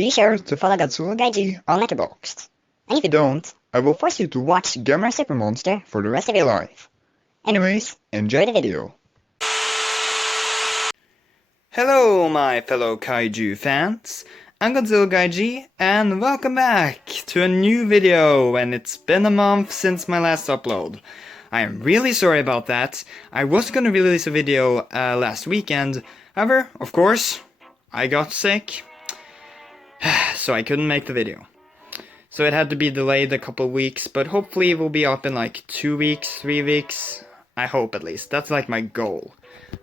be sure to follow Godzilla Kaiju on Letterboxd. And if you don't, I will force you to watch Gummer Super Monster for the rest of your life. Anyways, enjoy the video. Hello my fellow Kaiju fans, I'm Godzilla Kaiju, and welcome back to a new video, and it's been a month since my last upload. I am really sorry about that. I was gonna release a video last weekend, however, of course, I got sick, so I couldn't make the video. So it had to be delayed a couple of weeks, but hopefully it will be up in like 2 weeks, 3 weeks, I hope at least. That's like my goal.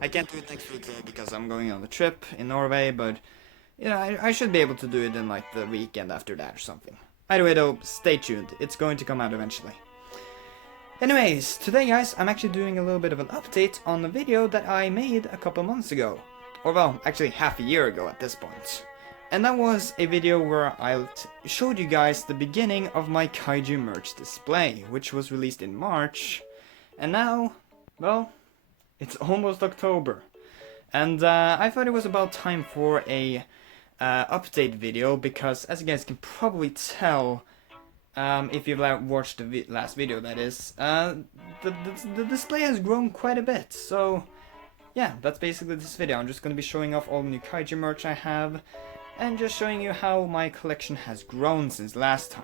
I can't do it next week though because I'm going on a trip in Norway, but you know, I should be able to do it in like the weekend after that or something. Either way though, stay tuned, it's going to come out eventually. Anyways, today guys, I'm actually doing a little bit of an update on a video that I made a couple months ago. Or well, actually half a year ago at this point. And that was a video where I showed you guys the beginning of my Kaiju merch display, which was released in March. And now, well, it's almost October. And I thought it was about time for a update video, because as you guys can probably tell, if you've watched the last video that is, the display has grown quite a bit. So yeah, that's basically this video. I'm just going to be showing off all the new Kaiju merch I have, and just showing you how my collection has grown since last time.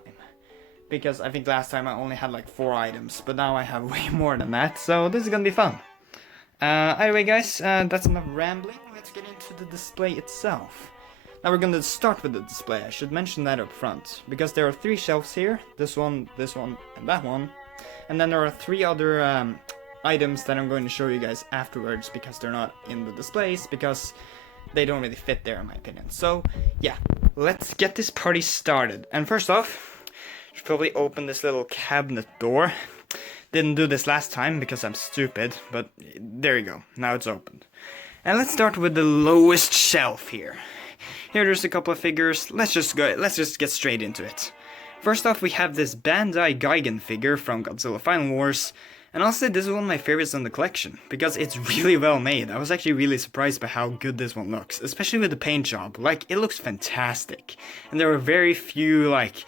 Because I think last time I only had like 4 items, but now I have way more than that, so this is gonna be fun. Anyway guys, that's enough rambling, let's get into the display itself. Now we're gonna start with the display. I should mention that up front, because there are 3 shelves here, this one, and that one. And then there are 3 other items that I'm going to show you guys afterwards, because they're not in the displays, because they don't really fit there in my opinion. So yeah, let's get this party started. And first off, I should probably open this little cabinet door. Didn't do this last time because I'm stupid, but there you go, now it's opened. And let's start with the lowest shelf here. Here there's a couple of figures, let's just get straight into it. First off we have this Bandai Gigan figure from Godzilla Final Wars, and I'll say this is one of my favorites in the collection, because it's really well made. I was actually really surprised by how good this one looks, especially with the paint job. Like, it looks fantastic, and there are very few like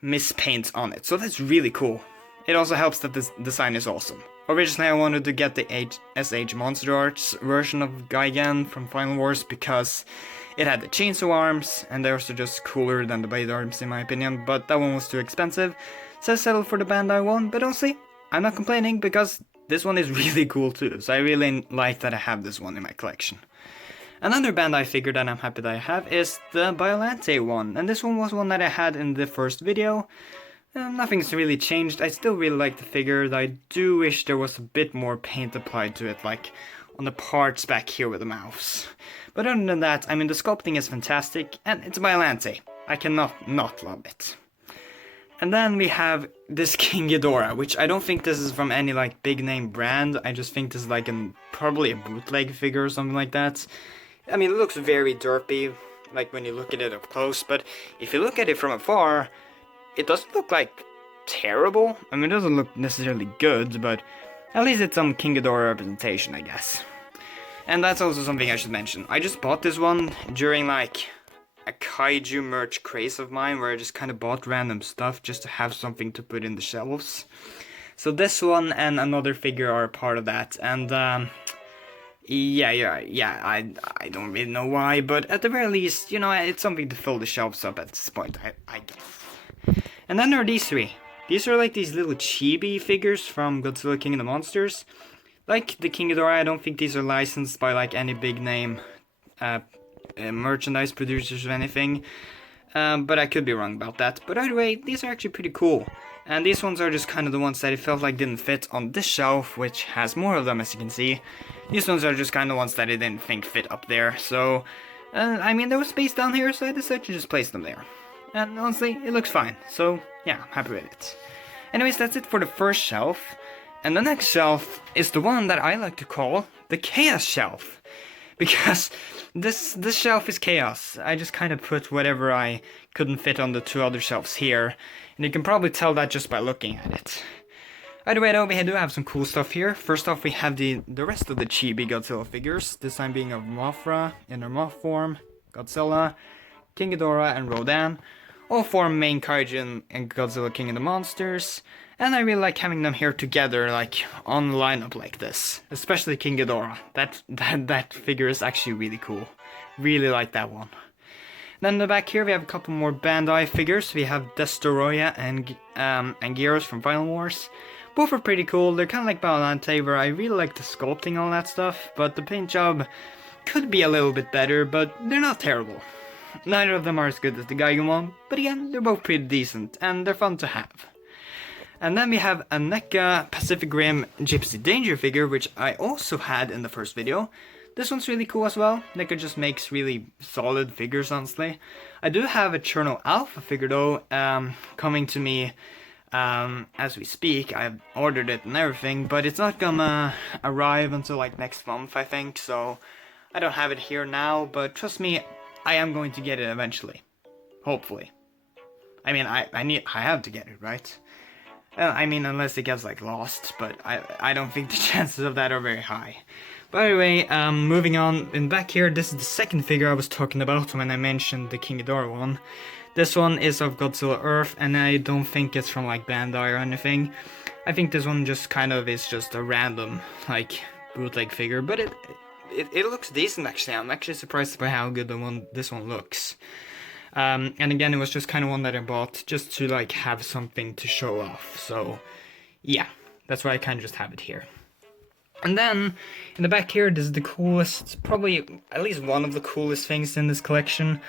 mispaints on it, so that's really cool. It also helps that this design is awesome. Originally I wanted to get the SH Monster Arts version of Gigan from Final Wars because it had the chainsaw arms, and they're also just cooler than the blade arms in my opinion, but that one was too expensive, so I settled for the Bandai one. But honestly, I'm not complaining, because this one is really cool too, so I really like that I have this one in my collection. Another Bandai figure that I'm happy that I have is the Biolante one, and this one was one that I had in the first video. Nothing's really changed. I still really like the figure. I do wish there was a bit more paint applied to it, like on the parts back here with the mouths. But other than that, I mean, the sculpting is fantastic, and it's a Biolante. I cannot not love it. And then we have this King Ghidorah, which I don't think this is from any like big name brand. I just think this is like probably a bootleg figure or something like that. I mean, it looks very derpy, like when you look at it up close, but if you look at it from afar, it doesn't look like terrible. I mean, it doesn't look necessarily good, but at least it's some King Ghidorah representation, I guess. And that's also something I should mention. I just bought this one during like a Kaiju merch craze of mine, where I just kind of bought random stuff just to have something to put in the shelves. So this one and another figure are a part of that, and yeah, I don't really know why, but at the very least, you know, it's something to fill the shelves up at this point, I guess. And then there are these 3. These are like these little chibi figures from Godzilla King of the Monsters. Like the King Ghidorah, I don't think these are licensed by like any big name merchandise producers or anything, but I could be wrong about that. But either way, these are actually pretty cool. And these ones are just kind of the ones that it felt like didn't fit on this shelf, which has more of them as you can see. These ones are just kind of ones that I didn't think fit up there, so I mean, there was space down here, so I decided to just place them there. And honestly, it looks fine, so yeah, I'm happy with it. Anyways, that's it for the first shelf. And the next shelf is the one that I like to call the Chaos Shelf. Because this shelf is chaos. I just kind of put whatever I couldn't fit on the 2 other shelves here, and you can probably tell that just by looking at it. Either way though, we do have some cool stuff here. First off, we have the rest of the chibi Godzilla figures, this time being of Mothra in her moth form, Godzilla, King Ghidorah, and Rodan, all four main kaiju in Godzilla King of the Monsters, and I really like having them here together, like, on the lineup like this. Especially King Ghidorah. That figure is actually really cool. Really like that one. Then in the back here we have a couple more Bandai figures. We have Destoroyah and Gyros from Final Wars. Both are pretty cool. They're kind of like Biollante, where I really like the sculpting and all that stuff, but the paint job could be a little bit better, but they're not terrible. Neither of them are as good as the Kaiju one, but again, they're both pretty decent, and they're fun to have. And then we have a NECA Pacific Rim Gypsy Danger figure, which I also had in the first video. This one's really cool as well. NECA just makes really solid figures, honestly. I do have a Cherno Alpha figure though, coming to me as we speak. I've ordered it and everything, but it's not gonna arrive until like next month, I think, so I don't have it here now, but trust me, I am going to get it eventually. Hopefully. I mean, I have to get it, right? I mean, unless it gets like lost, but I don't think the chances of that are very high. But anyway, moving on, in back here, this is the second figure I was talking about when I mentioned the King Ghidorah one. This one is of Godzilla Earth, and I don't think it's from like Bandai or anything. I think this one just kind of is just a random, like, bootleg figure, but it looks decent actually. I'm actually surprised by how good this one looks. And again, it was just kind of one that I bought just to like have something to show off. So yeah, that's why I kind of just have it here. And then in the back here, this is the coolest, probably at least one of the coolest things in this collection.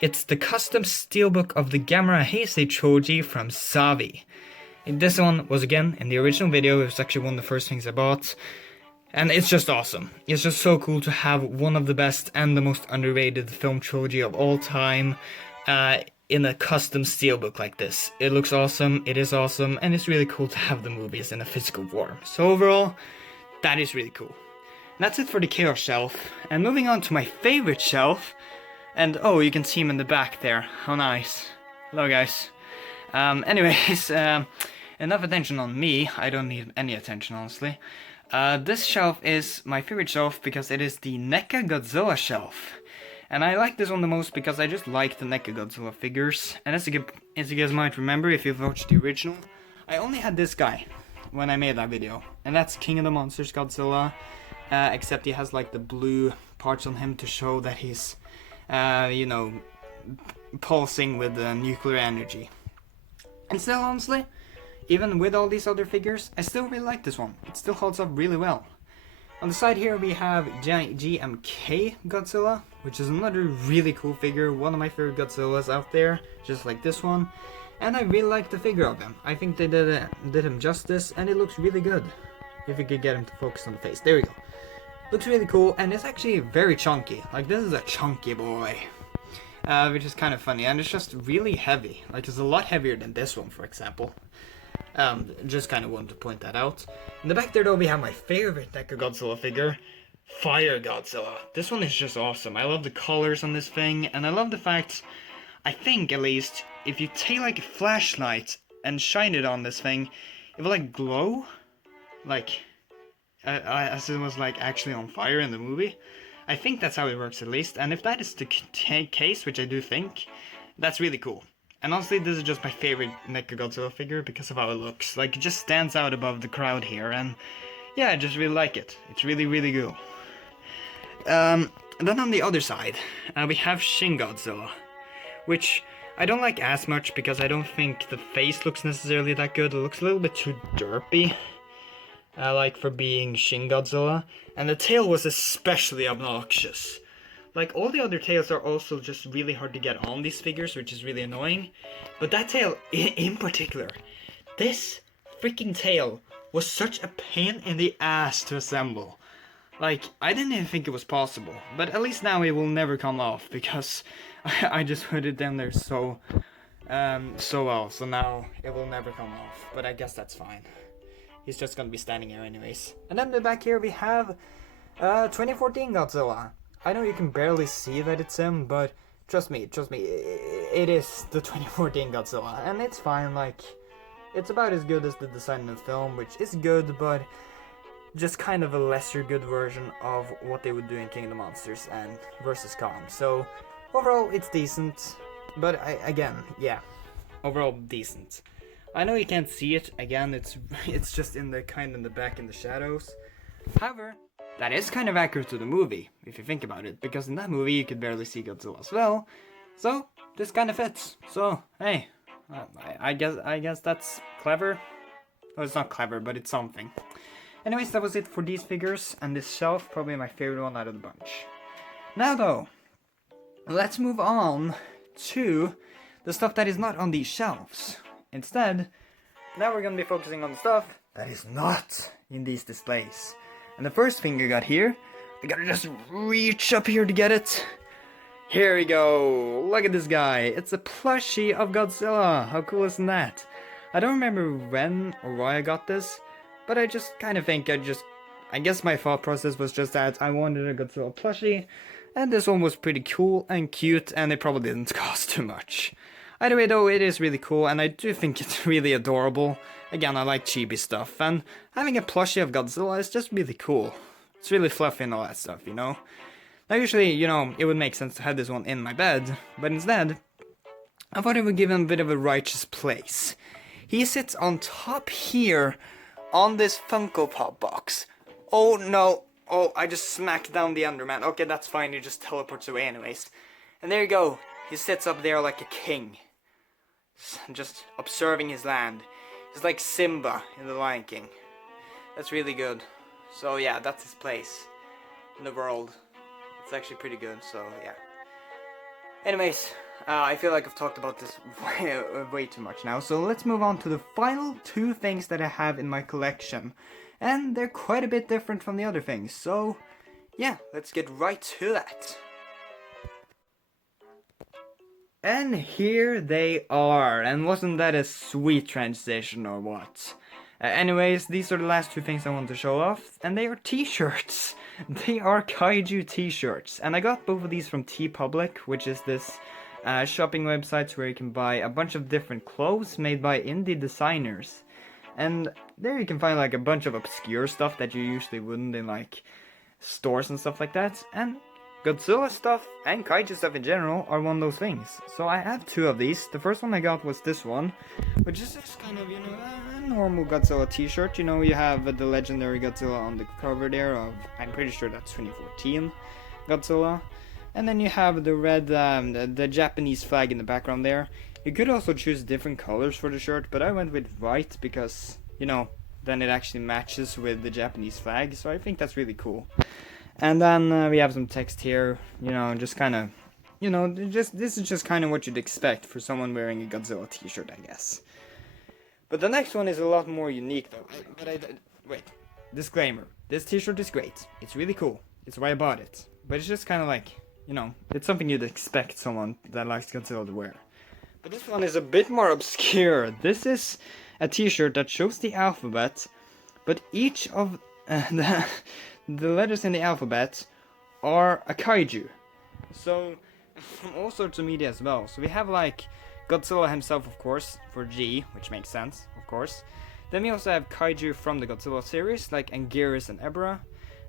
It's the custom steelbook of the Gamera Heisei Choji from Savi. And this one was again in the original video. It was actually one of the first things I bought. And it's just awesome. It's just so cool to have one of the best and the most underrated film trilogy of all time in a custom steelbook like this. It looks awesome, it is awesome, and it's really cool to have the movies in a physical form. So overall, that is really cool. And that's it for the Chaos Shelf. And moving on to my favorite shelf. And oh, you can see him in the back there. How nice. Hello guys. Anyways, enough attention on me. I don't need any attention, honestly. This shelf is my favorite shelf because it is the NECA Godzilla Shelf. And I like this one the most because I just like the NECA Godzilla figures. And as you guys might remember if you've watched the original, I only had this guy when I made that video. And that's King of the Monsters Godzilla. Except he has like the blue parts on him to show that he's, you know, pulsing with nuclear energy. And still, honestly, even with all these other figures, I still really like this one. It still holds up really well. On the side here we have GMK Godzilla, which is another really cool figure, one of my favorite Godzillas out there, just like this one. And I really like the figure of him. I think they did him justice, and it looks really good. If we could get him to focus on the face. There we go. Looks really cool, and it's actually very chunky. Like, this is a chunky boy. Which is kind of funny, and it's just really heavy. Like, it's a lot heavier than this one, for example. Just kind of wanted to point that out. In the back there, though, we have my favorite NECA Godzilla figure, Fire Godzilla. This one is just awesome. I love the colors on this thing, and I love the fact, I think at least, if you take like a flashlight and shine it on this thing, it will like glow, like as it was like actually on fire in the movie. I think that's how it works at least, and if that is the case, which I do think, that's really cool. And honestly, this is just my favorite NECA Godzilla figure because of how it looks. Like, it just stands out above the crowd here, and yeah, I just really like it. It's really, really cool. Then on the other side, we have Shin Godzilla, which I don't like as much because I don't think the face looks necessarily that good. It looks a little bit too derpy, like for being Shin Godzilla, and the tail was especially obnoxious. Like, all the other tails are also just really hard to get on these figures, which is really annoying. But that tail, in particular, this freaking tail was such a pain in the ass to assemble. Like, I didn't even think it was possible. But at least now it will never come off, because I just put it down there so well. So now it will never come off. But I guess that's fine. He's just gonna be standing here anyways. And then in the back here we have 2014 Godzilla. I know you can barely see that it's him, but trust me, it is the 2014 Godzilla, and it's fine. Like, it's about as good as the design in the film, which is good, but just kind of a lesser good version of what they would do in King of the Monsters and versus Kong. So overall it's decent, but again, yeah, overall decent. I know you can't see it, again, it's just in the back in the shadows. However, that is kind of accurate to the movie, if you think about it, because in that movie you could barely see Godzilla as well, so this kind of fits. So, hey, I guess that's clever. Well, it's not clever, but it's something. Anyways, that was it for these figures, and this shelf, probably my favorite one out of the bunch. Now though, let's move on to the stuff that is not on these shelves. Instead, now we're gonna be focusing on the stuff that is not in these displays. And the first thing I got here, I gotta just reach up here to get it. Here we go, look at this guy, it's a plushie of Godzilla, how cool is that? I don't remember when or why I got this, but I just kind of think I guess my thought process was just that I wanted a Godzilla plushie, and this one was pretty cool and cute, and it probably didn't cost too much. Either way though, it is really cool, and I do think it's really adorable. Again, I like chibi stuff, and having a plushie of Godzilla is just really cool. It's really fluffy and all that stuff, you know? Now usually, you know, it would make sense to have this one in my bed, but instead, I thought I would give him a bit of a righteous place. He sits on top here, on this Funko Pop box. Oh no, oh, I just smacked down the Underman. Okay, that's fine, he just teleports away anyways. And there you go, he sits up there like a king. Just observing his land. He's like Simba in The Lion King. That's really good. So yeah, that's his place in the world. It's actually pretty good, so yeah. Anyways, I feel like I've talked about this way too much now, so let's move on to the final two things that I have in my collection. And they're quite a bit different from the other things, so yeah, let's get right to that. And here they are, and wasn't that a sweet transition or what? Anyways, these are the last two things I want to show off, and they are t-shirts. They are Kaiju t-shirts, and I got both of these from TPublic, which is this shopping website where you can buy a bunch of different clothes made by indie designers. And there you can find like a bunch of obscure stuff that you usually wouldn't in like stores and stuff like that, and Godzilla stuff and Kaiju stuff in general are one of those things. So I have two of these. The first one I got was this one, which is just kind of, you know, a normal Godzilla t-shirt. You know, you have the legendary Godzilla on the cover there of, I'm pretty sure that's 2014 Godzilla. And then you have the red, the Japanese flag in the background there. You could also choose different colors for the shirt, but I went with white because, you know, then it actually matches with the Japanese flag. So I think that's really cool. And then we have some text here, you know, just kind of, you know, this is just kind of what you'd expect for someone wearing a Godzilla t-shirt, I guess. But the next one is a lot more unique, though. Wait, disclaimer, this t-shirt is great, it's really cool, it's why I bought it. But it's just kind of like, you know, it's something you'd expect someone that likes Godzilla to wear. But this one is a bit more obscure. This is a t-shirt that shows the alphabet, but each of the letters in the alphabet are a kaiju. So, from all sorts of media as well. So we have like Godzilla himself, of course, for G, which makes sense, of course. Then we also have kaiju from the Godzilla series, like Anguirus and Ebra.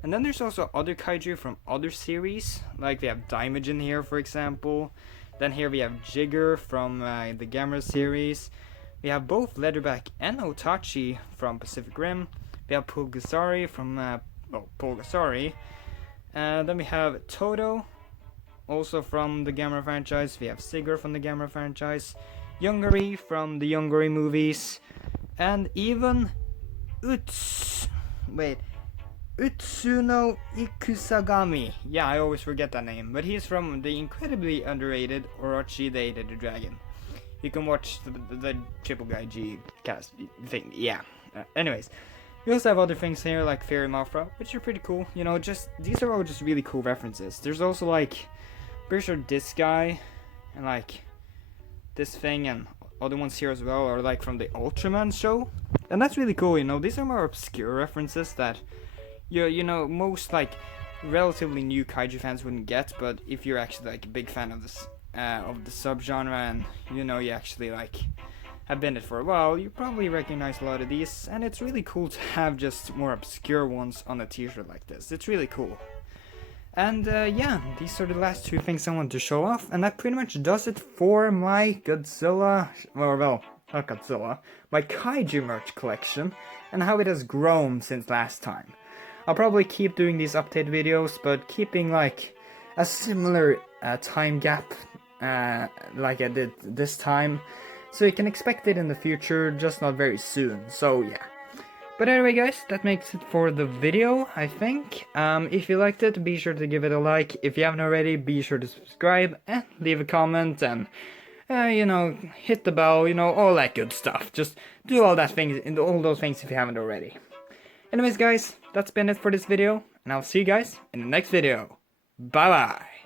And then there's also other kaiju from other series, like we have Daimajin here, for example. Then here we have Jigger from the Gamera series. We have both Leatherback and Otachi from Pacific Rim. We have Pulgasari from Pulgasari. Then we have Toto, also from the Gamera franchise. We have Sigurd from the Gamera franchise. Yongari from the Yongari movies. And even Utsuno Ikusagami. Yeah, I always forget that name. But he's from the incredibly underrated Orochi the Eight-Headed Dragon. You can watch the Triple Guy G cast thing. Yeah. Anyways. We also have other things here like Fairy Mafra, which are pretty cool. You know, just these are all just really cool references. There's also like, pretty sure this guy and like this thing and other ones here as well are like from the Ultraman show, and that's really cool. You know, these are more obscure references that you know most like relatively new kaiju fans wouldn't get. But if you're actually like a big fan of this of the subgenre and you know you actually like have been it for a while, you probably recognize a lot of these, and it's really cool to have just more obscure ones on a t-shirt like this. It's really cool. And yeah, these are the last two things I want to show off, and that pretty much does it for my Godzilla, or well, not Godzilla, my Kaiju merch collection, and how it has grown since last time. I'll probably keep doing these update videos, but keeping like a similar time gap like I did this time, so you can expect it in the future, just not very soon, so yeah. But anyway guys, that makes it for the video, I think. If you liked it, be sure to give it a like. If you haven't already, be sure to subscribe and leave a comment and, you know, hit the bell, you know, all that good stuff. Just do all those things if you haven't already. Anyways guys, that's been it for this video, and I'll see you guys in the next video. Bye bye!